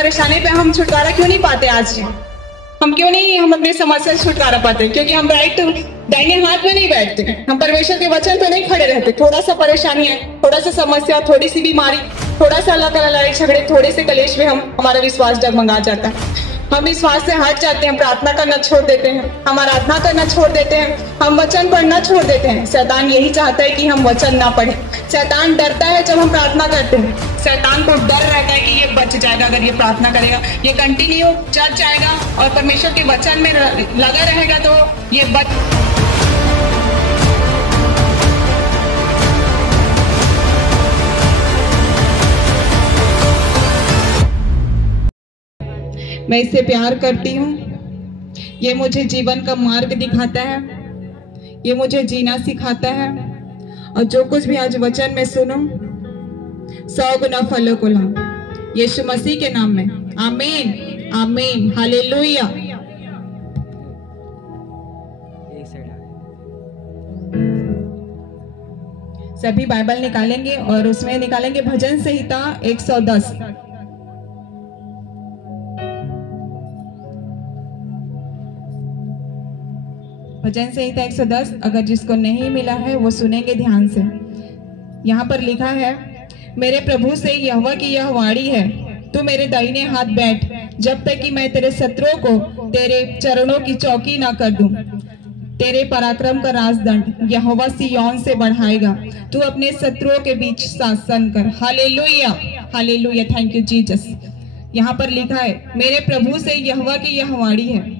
परेशानी पे हम छुटकारा क्यों नहीं पाते आज? हम क्यों नहीं हम अपनी समस्या से छुटकारा पाते? क्योंकि हम राइट दाहिने हाथ में नहीं बैठते, हम परमेश्वर के वचन पे नहीं खड़े रहते। थोड़ा सा परेशानी है, थोड़ा सा समस्या, थोड़ी सी बीमारी, थोड़ा सा अल्लाह का लड़ाई झगड़े, थोड़े से कलेश में हमारा विश्वास डगमगा जाता है। हम विश्वास से हट जाते हैं, प्रार्थना करना छोड़ देते हैं, हम आराधना करना छोड़ देते हैं, हम वचन पढ़ना छोड़ देते हैं। शैतान यही चाहता है कि हम वचन ना पढ़ें। शैतान डरता है जब हम प्रार्थना करते हैं। शैतान को डर रहता है कि ये बच जाएगा, अगर ये प्रार्थना करेगा, ये कंटिन्यू चल जाएगा और परमेश्वर के वचन में लगा रहेगा तो ये मैं इससे प्यार करती हूँ। ये मुझे जीवन का मार्ग दिखाता है, ये मुझे जीना सिखाता है। और जो कुछ भी आज वचन में सुनो 100 गुना फलों को लाओ, यीशु मसीह के नाम में। आमीन, आमीन, हालेलुया। सभी बाइबल निकालेंगे और उसमें निकालेंगे भजन संहिता 110। भजन संहिता 110। अगर जिसको नहीं मिला है वो सुनेंगे ध्यान से। यहाँ पर लिखा है, मेरे प्रभु से यहोवा की यह वाणी है, तू मेरे दाहिने हाथ बैठ जब तक कि मैं तेरे शत्रुओं को तेरे चरणों की चौकी ना कर दूं। तेरे पराक्रम का राजदंड यहोवा सिय्योन से बढ़ाएगा, तू अपने शत्रुओं के बीच शासन कर। Hallelujah, hallelujah, thank you Jesus. यहाँ पर लिखा है, मेरे प्रभु से यहोवा की यह वाणी है।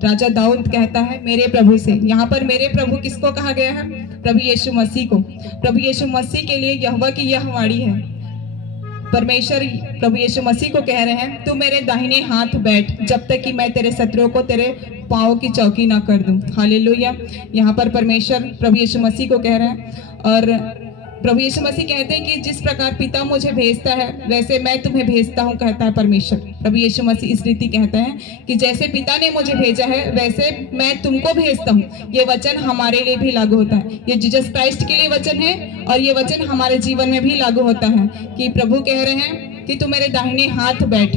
राजा दाऊद कहता है मेरे प्रभु से। यहाँ पर मेरे प्रभु किसको कहा गया है? प्रभु यीशु मसीह को। प्रभु यीशु मसीह के लिए यहोवा की यह वाणी है। परमेश्वर प्रभु यीशु मसीह को कह रहे हैं, तू मेरे दाहिने हाथ बैठ जब तक कि मैं तेरे शत्रुओं को तेरे पांव की चौकी ना कर दूं। हालेलुया। यहाँ पर परमेश्वर प्रभु यीशु मसीह को कह रहे हैं। और प्रभु यीशु मसीह कहते हैं कि जिस प्रकार पिता मुझे भेजता है वैसे मैं तुम्हें भेजता हूँ, कहता है परमेश्वर। प्रभु यीशु मसीह इस रीति कहते हैं कि जैसे पिता ने मुझे भेजा है वैसे मैं तुमको भेजता हूँ। ये वचन हमारे लिए भी लागू होता है। ये जीसस क्राइस्ट के लिए वचन है और ये वचन हमारे जीवन में भी लागू होता है कि प्रभु कह रहे हैं कि तू मेरे दाहिने हाथ बैठ।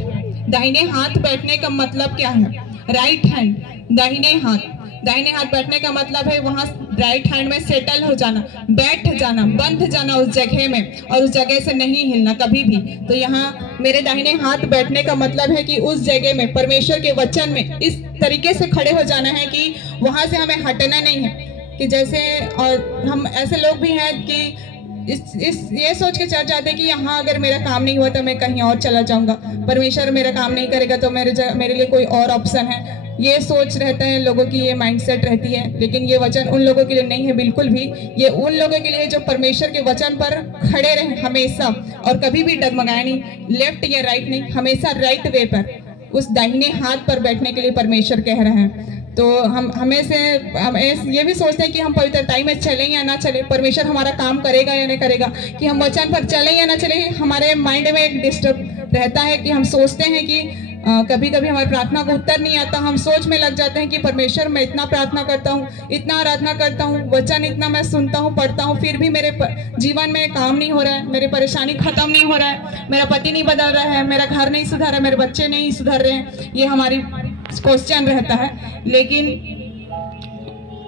दाहिने हाथ बैठने का मतलब क्या है? राइट हैंड, दाहिने हाथ। दाहिने हाथ बैठने का मतलब है वहां राइट हैंड में सेटल हो जाना, बैठ जाना, बंध जाना उस जगह में और उस जगह से नहीं हिलना कभी भी। तो यहाँ मेरे दाहिने हाथ बैठने का मतलब है कि उस जगह में परमेश्वर के वचन में इस तरीके से खड़े हो जाना है कि वहां से हमें हटना नहीं है। कि जैसे और हम ऐसे लोग भी हैं कि ये सोच के चल जाते हैं कि यहाँ अगर मेरा काम नहीं हुआ तो मैं कहीं और चला जाऊंगा, परमेश्वर मेरा काम नहीं करेगा तो मेरे लिए कोई और ऑप्शन है। ये सोच रहता है लोगों की, ये माइंडसेट रहती है। लेकिन ये वचन उन लोगों के लिए नहीं है बिल्कुल भी। ये उन लोगों के लिए जो परमेश्वर के वचन पर खड़े रहे हमेशा और कभी भी डगमगाए नहीं, लेफ्ट या राइट नहीं, हमेशा राइट वे पर, उस दाहिने हाथ पर बैठने के लिए परमेश्वर कह रहे हैं। तो हम ये भी सोचते हैं कि हम पवित्रताई में चलें या ना चलें, परमेश्वर हमारा काम करेगा या नहीं करेगा, कि हम वचन पर चलें या ना चलें। हमारे माइंड में एक डिस्टर्ब रहता है कि हम सोचते हैं कि कभी कभी हमारी प्रार्थना को उत्तर नहीं आता। हम सोच में लग जाते हैं कि परमेश्वर मैं इतना प्रार्थना करता हूँ, इतना आराधना करता हूँ, वचन इतना मैं सुनता हूँ, पढ़ता हूँ, फिर भी मेरे जीवन में काम नहीं हो रहा है, मेरी परेशानी खत्म नहीं हो रहा है, मेरा पति नहीं बदल रहा है, मेरा घर नहीं सुधर रहा है, मेरे बच्चे नहीं सुधर रहे हैं। ये हमारी क्वेश्चन रहता है।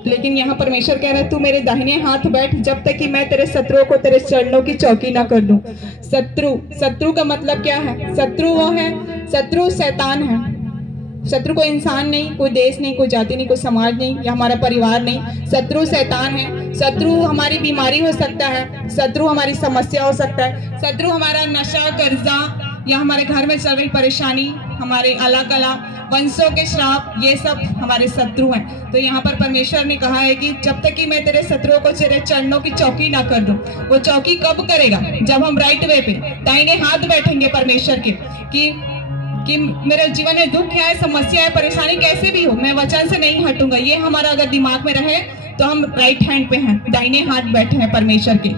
लेकिन यहाँ परमेश्वर कह रहा है, तू मेरे दाहिने हाथ बैठ जब तक कि मैं तेरे शत्रुओं को तेरे चरणों की चौकी ना कर दूं। शत्रु का मतलब क्या है? शत्रु वो है, शत्रु शैतान है। शत्रु कोई इंसान नहीं, कोई देश नहीं, कोई जाति नहीं, कोई समाज नहीं, या हमारा परिवार नहीं। शत्रु शैतान है। शत्रु हमारी बीमारी हो सकता है, शत्रु हमारी समस्या हो सकता है, शत्रु हमारा नशा, कर्जा, या हमारे घर में चल रही परेशानी, हमारे अलग अलग वंशों के श्राप, ये सब हमारे शत्रु हैं। तो यहाँ पर परमेश्वर ने कहा है कि जब तक कि मैं तेरे शत्रुओं को तेरे चरणों की चौकी ना कर दूं। वो चौकी कब करेगा? जब हम राइट वे पे दाहिने हाथ बैठेंगे परमेश्वर के, कि मेरे जीवन में दुख है, समस्या है, परेशानी कैसे भी हो, मैं वचन से नहीं हटूंगा। ये हमारा अगर दिमाग में रहे तो हम राइट हैंड पे हैं, दाहिने हाथ बैठे हैं परमेश्वर के।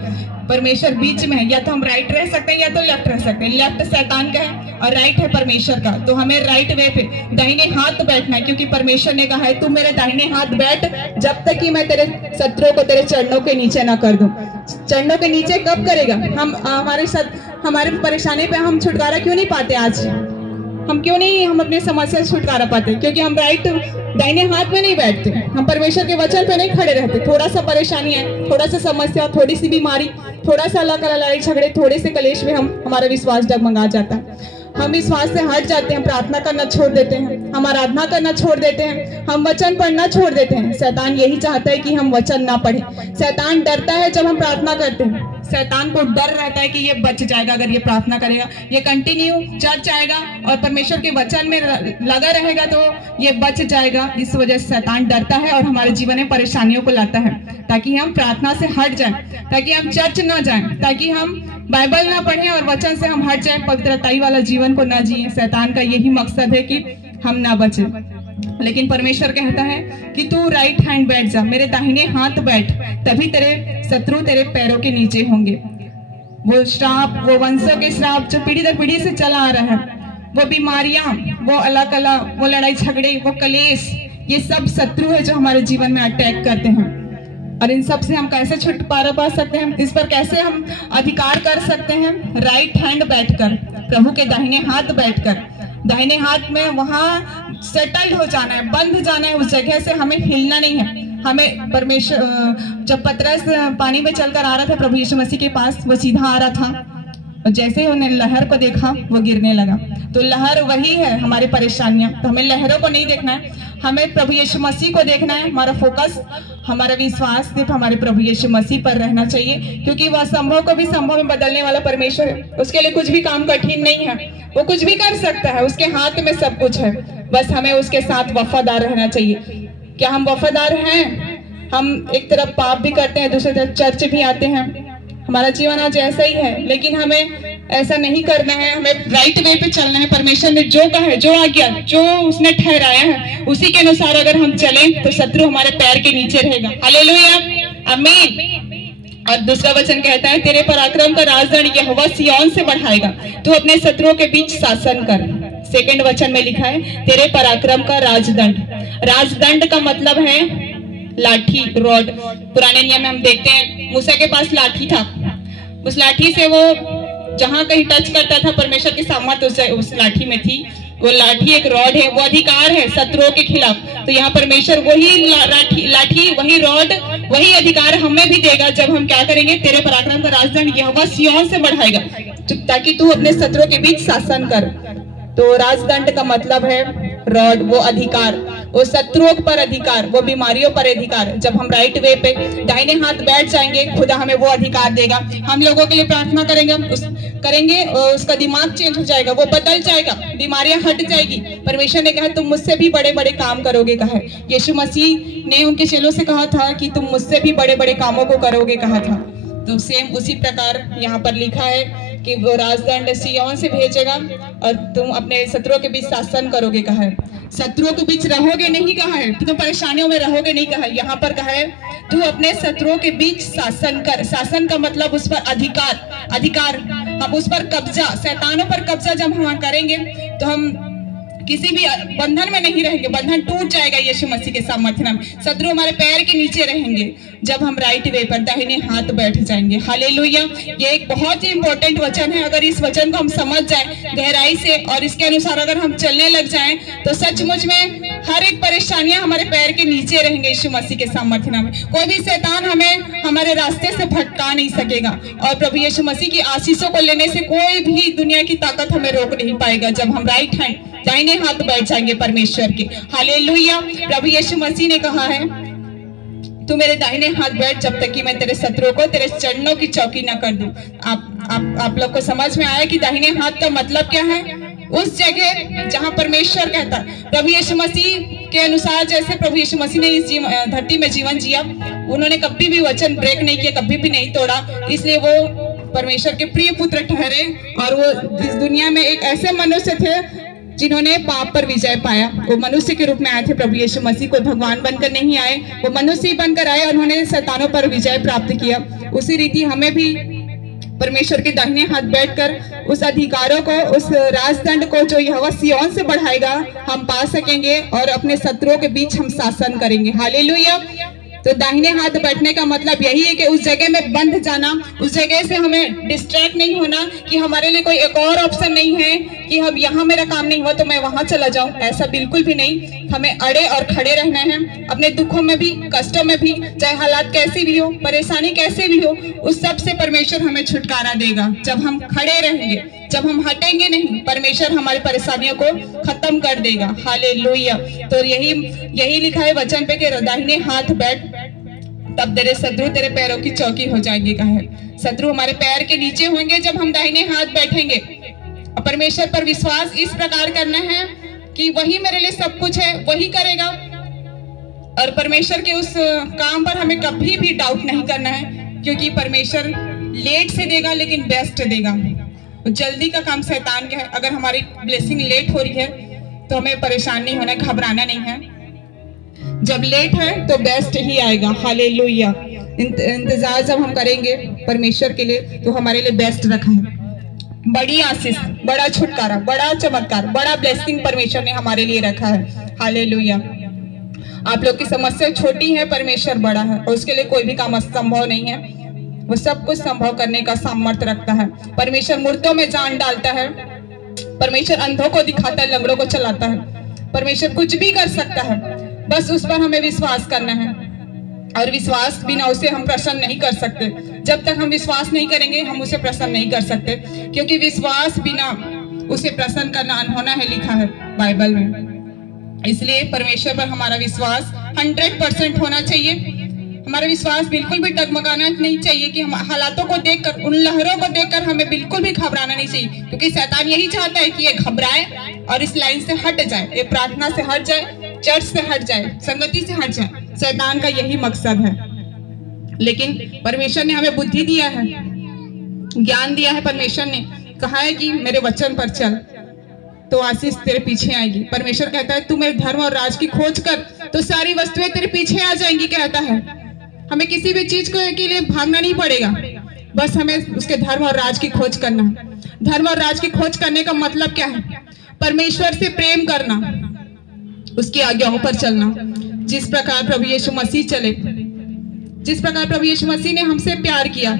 परमेश्वर बीच में है, या तो हम राइट रह सकते हैं या तो लेफ्ट रह सकते हैं। लेफ्ट शैतान का है और राइट है परमेश्वर का। तो हमें राइट वे पे दाहिने हाथ बैठना है, क्योंकि परमेश्वर ने कहा है तू मेरे दाहिने हाथ बैठ जब तक कि मैं तेरे शत्रुओं को तेरे चरणों के नीचे ना कर दूं। चरणों के नीचे कब करेगा? हम हमारी परेशानी पे हम छुटकारा क्यों नहीं पाते आज? हम क्यों नहीं हम अपने समस्या से छुटकारा पाते? क्योंकि हम राइट दाहिने हाथ में नहीं बैठते, हम परमेश्वर के वचन पे नहीं खड़े रहते। थोड़ा सा परेशानी है, थोड़ा सा समस्या, थोड़ी सी बीमारी, थोड़ा सा अल्लाह का लड़ाई झगड़े, थोड़े से कलेश में हमारा विश्वास डगमगा जाता है। हम विश्वास से हट जाते हैं, प्रार्थना करना छोड़ देते हैं, हम आराधना करना छोड़ देते हैं, हम वचन पढ़ना छोड़ देते हैं। शैतान यही चाहता है कि हम वचन ना पढ़ें। शैतान डरता है जब हम प्रार्थना करते हैं, शैतान को डर रहता है कि ये बच जाएगा, अगर ये प्रार्थना करेगा, ये कंटिन्यू चर्च जाएगा और परमेश्वर के वचन में लगा रहेगा तो ये बच जाएगा। इस वजह से शैतान डरता है और हमारे जीवन में परेशानियों को लाता है, ताकि हम प्रार्थना से हट जाएं, ताकि हम चर्च ना जाएं, ताकि हम बाइबल ना पढ़ें और वचन से हम हट जाएं, पवित्रताई वाला जीवन को ना जिए। शैतान का यही मकसद है कि हम ना बचें। लेकिन परमेश्वर कहता है कि तू राइट हैंड बैठ जा, मेरे दाहिने हाथ बैठ, तभी तेरे शत्रु तेरे पैरों के नीचे होंगे। वो श्राप, वो वंशों के श्राप जो पीढ़ी दर पीढ़ी से चला आ रहा है, वो बीमारियां, वो अल्लाह कला, वो लड़ाई झगड़े, वो कलेश, ये सब शत्रु है जो हमारे जीवन में अटैक करते हैं। और इन सब से हम कैसे छुटकारा पा सकते हैं, इस पर कैसे हम अधिकार कर सकते हैं? राइट हैंड बैठकर, प्रभु के दाहिने हाथ बैठकर। दाहिने हाथ में वहां सेटल्ड हो जाना है, बंध जाना है उस जगह से, हमें हिलना नहीं है। हमें परमेश्वर, जब पतरस पानी में चलकर आ रहा था प्रभु यीशु मसीह के पास, वो सीधा आ रहा था और जैसे ही उन्हें लहर को देखा वो गिरने लगा। तो लहर वही है हमारी परेशानियां, तो हमें लहरों को नहीं देखना है, हमें प्रभु यीशु मसीह को देखना है। हमारा फोकस, हमारा विश्वास सिर्फ हमारे प्रभु यीशु मसीह पर रहना चाहिए, क्योंकि वह असंभव को भी संभव में बदलने वाला परमेश्वर है। उसके लिए कुछ भी काम कठिन नहीं है, वो कुछ भी कर सकता है, उसके हाथ में सब कुछ है। बस हमें उसके साथ वफादार रहना चाहिए। क्या हम वफादार हैं? हम एक तरफ पाप भी करते हैं, दूसरी तरफ चर्च भी आते हैं, हमारा जीवन आज ऐसा ही है। लेकिन हमें ऐसा नहीं करना है, हमें राइट वे पे चलना है। परमेश्वर ने जो कहा है, जो आज्ञा, जो उसने ठहराया है, उसी के अनुसार अगर हम चलें तो शत्रु हमारे पैर के नीचे रहेगा। हालेलुया, आमीन। और दूसरा वचन कहता है, तेरे पराक्रम का राजदंड यहोवा सिय्योन से बढ़ाएगा, तू अपने शत्रुओं के बीच शासन कर। सेकंड वचन में लिखा है, तेरे पराक्रम का राजदंड। राजदंड का मतलब है लाठी, रॉड। पुराने नियम में हम देखते हैं मूसा के पास लाठी था, उस लाठी से वो जहां कहीं टच करता था, परमेश्वर की सामर्थ्य उस लाठी में थी। वो लाठी एक रॉड है, वो अधिकार है शत्रुओं के खिलाफ। तो यहाँ परमेश्वर वही लाठी, वही रॉड, वही अधिकार हमें भी देगा जब हम क्या करेंगे? तेरे पराक्रम का राजदंड यहोवा सिय्योन से बढ़ाएगा, ताकि तू अपने शत्रुओं के बीच शासन कर। तो राजदंड का मतलब है रॉड, वो अधिकार, वो शत्रुओं पर अधिकार, वो बीमारियों पर अधिकार। जब हम राइट वे पे दाहिने हाथ बैठ जाएंगे, खुदा हमें वो अधिकार देगा। हम लोगों के लिए प्रार्थना करेंगे, और उसका दिमाग चेंज हो जाएगा, वो बदल जाएगा, बीमारियां हट जाएगी। परमेश्वर ने कहा तुम मुझसे भी बड़े बड़े काम करोगे, कहा। यीशु मसीह ने उनके चेलों से कहा था कि तुम मुझसे भी बड़े बड़े कामों को करोगे, कहा था। तो सेम उसी प्रकार यहाँ पर लिखा है कि वो राजदंड सिय्योन से भेजेगा और तुम अपने शत्रुओं के बीच शासन करोगे, कहा है। शत्रुओं के बीच रहोगे नहीं कहा है, तुम परेशानियों में रहोगे नहीं कहा है। यहाँ पर कहा है तू अपने शत्रुओं के बीच शासन कर। शासन का मतलब उस पर अधिकार, हम उस पर कब्जा, शैतानों पर कब्जा जब हम करेंगे तो हम किसी भी बंधन में नहीं रहेंगे, बंधन टूट जाएगा यीशु मसीह के सामर्थ्य नाम। शत्रु हमारे पैर के नीचे रहेंगे जब हम राइट वे पर दाहिने हाथ बैठ जाएंगे। हालेलुया, ये एक बहुत ही इंपॉर्टेंट वचन है। अगर इस वचन को हम समझ जाएं गहराई से और इसके अनुसार अगर हम चलने लग जाएं तो सचमुच में हर एक परेशानियां हमारे पैर के नीचे रहेंगे यीशु मसीह के सामर्थ्य नाम। कोई भी शैतान हमें हमारे रास्ते से भटका नहीं सकेगा और प्रभु यीशु मसीह की आशीषों को लेने से कोई भी दुनिया की ताकत हमें रोक नहीं पाएगा जब हम राइट हैंड दाहिने हाथ बैठ जाएंगे परमेश्वर के। हालेलुया, प्रभु यीशु मसीह ने कहा है तू मेरे दाहिने हाथ बैठ जब तक कि मैं तेरे शत्रुओं को तेरे चरणों की चौकी न कर दूं। आप लोग को समझ में आया कि दाहिने हाथ का मतलब क्या है? उस जगह जहां परमेश्वर कहता है, प्रभु यीशु मसीह के अनुसार जैसे प्रभु यीशु मसीह ने इस धरती में जीवन जिया, उन्होंने कभी भी वचन ब्रेक नहीं किया, कभी भी नहीं तोड़ा। इसलिए वो परमेश्वर के प्रिय पुत्र ठहरे और वो इस दुनिया में एक ऐसे मनुष्य थे जिन्होंने पाप पर विजय पाया। वो मनुष्य के रूप में आए थे, प्रभु यीशु मसीह को भगवान बनकर नहीं आए, वो मनुष्य ही बनकर आए और उन्होंने शैतानों पर विजय प्राप्त किया। उसी रीति हमें भी परमेश्वर के दाहिने हाथ बैठकर उस अधिकारों को, उस राजदंड को जो यहोवा सिय्योन से बढ़ाएगा, हम पा सकेंगे और अपने शत्रुओं के बीच हम शासन करेंगे। हालेलुया। तो दाहिने हाथ बैठने का मतलब यही है कि उस जगह में बंध जाना, उस जगह से हमें डिस्ट्रैक्ट नहीं होना कि हमारे लिए कोई एक और ऑप्शन नहीं है कि हम यहाँ मेरा काम नहीं हुआ तो मैं वहां चला जाऊं। ऐसा बिल्कुल भी नहीं। हमें अड़े और खड़े रहना है, अपने दुखों में भी, कष्टों में भी, चाहे हालात कैसी भी हो, परेशानी कैसे भी हो, उस सब से परमेश्वर हमें छुटकारा देगा। जब हम खड़े रहेंगे, जब हम हटेंगे नहीं, परमेश्वर हमारी परेशानियों को खत्म कर देगा। हालेलुया। तो यही लिखा है वचन पे कि दाहिने हाथ बैठ, तब तेरे शत्रु तेरे पैरों की चौकी हो जाएंगे। कहा है शत्रु हमारे पैर के नीचे होंगे जब हम दाहिने हाथ बैठेंगे। और परमेश्वर पर विश्वास इस प्रकार करना है कि वही मेरे लिए सब कुछ है, वही करेगा। और परमेश्वर के उस काम पर हमें कभी भी डाउट नहीं करना है, क्योंकि परमेश्वर लेट से देगा लेकिन बेस्ट देगा। जल्दी का काम शैतान का है। अगर हमारी ब्लेसिंग लेट हो रही है तो हमें परेशान नहीं होना, घबराना नहीं है। जब लेट है तो बेस्ट ही आएगा। हालेलुया। इंतजार जब हम करेंगे परमेश्वर के लिए तो हमारे लिए बेस्ट रखा है। बड़ी आशीष, बड़ा छुटकारा, बड़ा चमत्कार, बड़ा ब्लेसिंग परमेश्वर ने हमारे लिए रखा है। हालेलुया। आप लोग की समस्या छोटी है, परमेश्वर बड़ा है और उसके लिए कोई भी काम असंभव नहीं है। वो सब कुछ संभव करने का सामर्थ्य रखता है। परमेश्वर मुर्दों में जान डालता है, परमेश्वर अंधों को दिखाता है, लंगड़ों को चलाता है। परमेश्वर कुछ भी कर सकता है, बस उस पर हमें विश्वास करना है। और विश्वास बिना उसे हम प्रसन्न नहीं कर सकते। जब तक हम विश्वास नहीं करेंगे हम उसे प्रसन्न नहीं कर सकते, क्योंकि विश्वास बिना उसे प्रसन्न करना अनहोना है, लिखा है बाइबल में। इसलिए परमेश्वर पर हमारा विश्वास 100% होना चाहिए। हमारा विश्वास बिल्कुल भी डगमगाना नहीं चाहिए कि हम हालातों को देखकर, उन लहरों को देखकर हमें बिल्कुल भी घबराना नहीं चाहिए, क्योंकि शैतान यही चाहता है कि ये घबराए और इस लाइन से हट जाए, ये प्रार्थना से हट जाए, चर्च से हट जाए, संगति से हट जाए। शैतान का यही मकसद है। लेकिन परमेश्वर ने हमें बुद्धि दिया है, ज्ञान दिया है। परमेश्वर ने कहा है कि मेरे वचन पर चल तो आशीष तेरे पीछे आएगी। परमेश्वर कहता है तू मेरे धर्म और राज की खोज कर तो सारी वस्तुएं तेरे पीछे आ जाएंगी। कहता है हमें किसी भी चीज के लिए भागना नहीं पड़ेगा, बस हमें उसके धर्म और राज की खोज करना है। धर्म और राज की खोज करने का मतलब क्या है? परमेश्वर से प्रेम करना, उसकी आज्ञाओं पर चलना। जिस प्रकार प्रभु यीशु मसीह चले, जिस प्रकार प्रभु यीशु मसीह ने हमसे प्यार किया,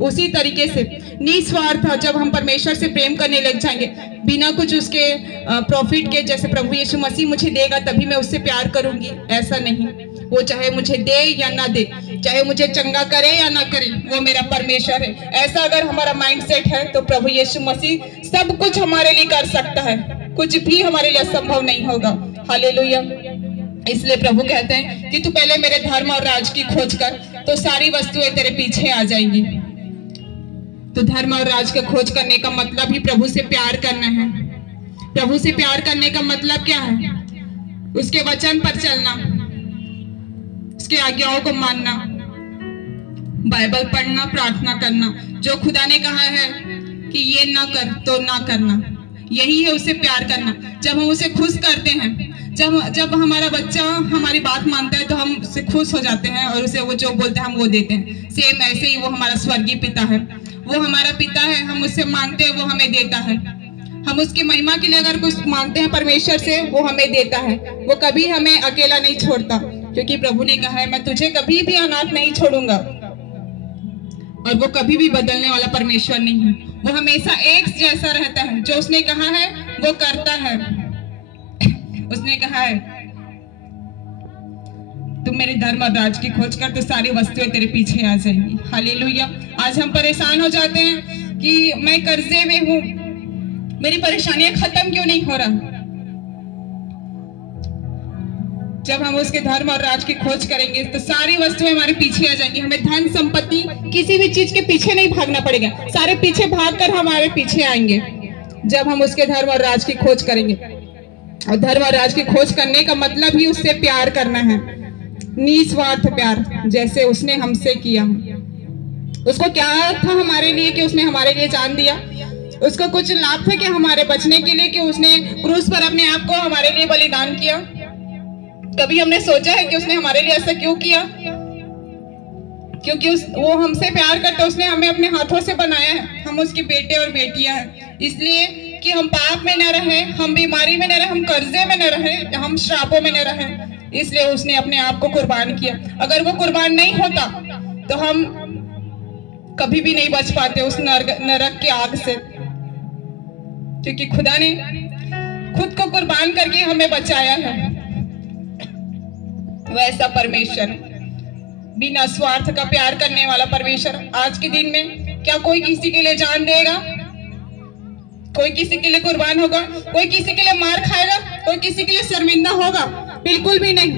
उसी तरीके से निस्वार्थ जब हम परमेश्वर से प्रेम करने लग जाएंगे, बिना कुछ उसके प्रॉफिट के, जैसे प्रभु यीशु मसीह मुझे देगा तभी मैं उससे प्यार करूंगी, ऐसा नहीं। वो चाहे मुझे दे या ना दे, चाहे मुझे चंगा करे या ना करे, वो मेरा परमेश्वर है। ऐसा अगर हमारा माइंडसेट है तो प्रभु यीशु मसीह सब कुछ हमारे लिए कर सकता है, कुछ भी हमारे लिए असंभव नहीं होगा। हालेलुया। इसलिए प्रभु कहते हैं कि तू पहले मेरे धर्म और राज की खोज कर तो सारी वस्तुएं तेरे पीछे आ जाएंगी। तो धर्म और राज का खोज करने का मतलब ही प्रभु से प्यार करना है। प्रभु से प्यार करने का मतलब क्या है? उसके वचन पर चलना, उसकी आज्ञाओं को मानना, बाइबल पढ़ना, प्रार्थना करना। जो खुदा ने कहा है कि ये ना कर तो ना करना, यही है उसे प्यार करना। जब हम उसे खुश करते हैं, जब हमारा बच्चा हमारी बात मानता है तो हम उससे खुश हो जाते हैं और उसे वो जो बोलता है हम वो देते हैं। सेम ऐसे ही वो हमारा स्वर्गीय पिता है, वो हमारा पिता है, हम उससे मांगते हैं वो हमें देता है। हम उसकी महिमा के लिए अगर कुछ मांगते हैं परमेश्वर से, वो हमें देता है। वो कभी हमें अकेला नहीं छोड़ता, क्योंकि प्रभु ने कहा है मैं तुझे कभी भी अनाथ नहीं छोड़ूंगा। और वो कभी भी बदलने वाला परमेश्वर नहीं है, वो हमेशा एक जैसा रहता है। जो उसने कहा है वो करता है। उसने कहा है तुम मेरे धर्म और राज की खोज कर तो सारी वस्तुएं तेरे पीछे आ जाएंगी। हालेलुया। आज हम परेशान हो जाते हैं कि मैं कर्जे में हूं, मेरी परेशानियां खत्म क्यों नहीं हो रहा। जब हम उसके धर्म और राज की खोज करेंगे तो सारी वस्तुएं हमारे पीछे आ जाएंगी। हमें धन संपत्ति किसी भी चीज के पीछे नहीं भागना पड़ेगा, सारे पीछे भागकर हमारे पीछे आएंगे जब हम उसके धर्म और राज की खोज करेंगे। और धर्म और राज की खोज करने का मतलब ही उससे प्यार करना है, निस्वार्थ प्यार, जैसे उसने हमसे किया। उसको क्या था हमारे लिए कि उसने हमारे लिए जान दिया? उसको कुछ लाभ था कि हमारे बचने के लिए कि उसने क्रूस पर अपने आप को हमारे लिए बलिदान किया? कभी हमने सोचा है कि उसने हमारे लिए ऐसा क्यों किया? क्योंकि वो हमसे प्यार करता, उसने हमें अपने हाथों से बनाया है, हम उसके बेटे और बेटियां हैं। इसलिए कि हम पाप में न रहे, हम बीमारी में न रहे, हम कर्जे में न रहे, हम श्रापों में न रहे, इसलिए उसने अपने आप को कुर्बान किया। अगर वो कुर्बान नहीं होता तो हम कभी भी नहीं बच पाते उस नरक की आग से, क्योंकि खुदा ने खुद को कुर्बान करके हमें बचाया है। वैसा परमेश्वर, बिना स्वार्थ का प्यार करने वाला परमेश्वर, आज के दिन में क्या कोई किसी के लिए जान देगा? कोई किसी के लिए कुर्बान होगा? कोई किसी के लिए मार खाएगा? कोई किसी के लिए शर्मिंदा होगा? बिल्कुल भी नहीं।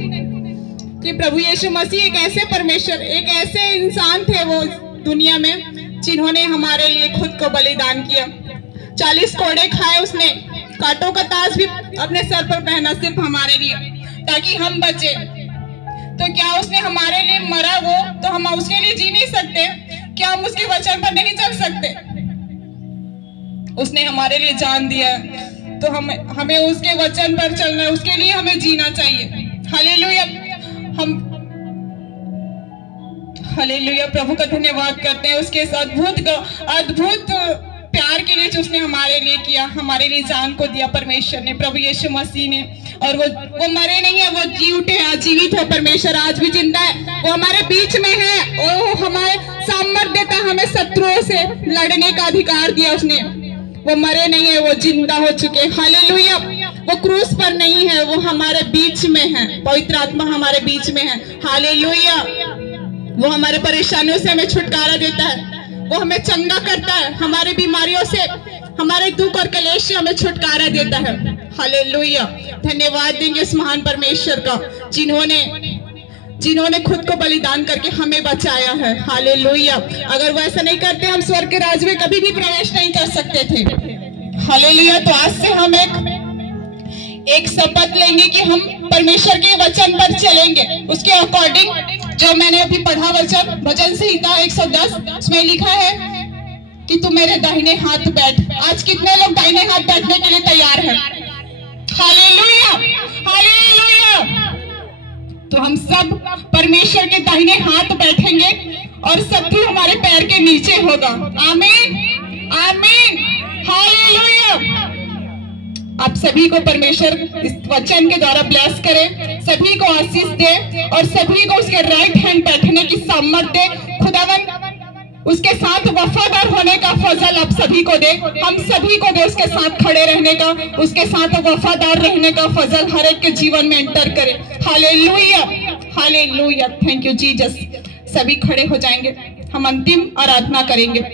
कि प्रभु यीशु मसीह एक ऐसे परमेश्वर, एक ऐसे इंसान थे वो दुनिया में जिन्होंने हमारे लिए खुद को बलिदान किया। 40 कोड़े खाए उसने, कांटों का ताज भी अपने सर पर पहना सिर्फ हमारे लिए, ताकि हम बचे। तो क्या उसने हमारे लिए मरा वो, तो हम उसके लिए जी नहीं सकते? क्या हम उसके वचन पर नहीं चल सकते? उसने हमारे लिए जान दिया, तो हमें उसके वचन पर चलना है, उसके लिए हमें जीना चाहिए। हालेलुया। हम हालेलुया प्रभु का धन्यवाद करते हैं उसके इस अद्भुत प्यार के लिए जो उसने हमारे लिए किया, हमारे लिए जान को दिया परमेश्वर ने, प्रभु यीशु मसीह ने। और वो मरे नहीं है, वो जी उठे, आजीवित है। परमेश्वर आज भी जिंदा है, वो हमारे बीच में है। वो हमारे सामर्थ्य देता, हमें शत्रुओं से लड़ने का अधिकार दिया उसने। वो मरे नहीं है, वो जिंदा हो चुके। हालेलुया। वो क्रूस पर नहीं है, वो हमारे बीच में है। पवित्र आत्मा हमारे बीच में है। हालेलुया। वो हमारे परेशानियों से हमें छुटकारा देता है, वो हमें चंगा करता है, हमारे बीमारियों से, हमारे दुख और कलेश से हमें छुटकारा देता है। हालेलुया। धन्यवाद देंगे उस महान परमेश्वर का जिन्होंने खुद को बलिदान करके हमें बचाया है। हालेलुया। अगर वो ऐसा नहीं करते, हम स्वर्ग के राज्य में कभी भी प्रवेश नहीं कर सकते थे। हालेलुया। तो आज से हम एक शपथ लेंगे कि हम परमेश्वर के वचन पर चलेंगे, उसके अकॉर्डिंग। जो मैंने अभी पढ़ा वचन, भजन संहिता 110, उसमें लिखा है कि तू मेरे दाहिने हाथ बैठ। आज कितने लोग दाहिने हाथ बैठने के लिए तैयार हैं? हालेलुया। हालेलुया। तो हम सब परमेश्वर के दाहिने हाथ बैठेंगे और शत्रु हमारे पैर के नीचे होगा। आमीन, आमीन। हालेलुया। आप सभी को परमेश्वर इस वचन के द्वारा ब्लेस करे, सभी को आशीष दे और सभी को उसके राइट हैंड बैठने की सामर्थ दे। खुदावन उसके साथ वफादार होने का फजल आप सभी को दे, हम सभी को दे उसके साथ खड़े रहने का, उसके साथ वफादार रहने का फजल हर एक के जीवन में एंटर करे। Hallelujah. Hallelujah. Thank you Jesus. सभी खड़े हो जाएंगे, हम अंतिम आराधना करेंगे।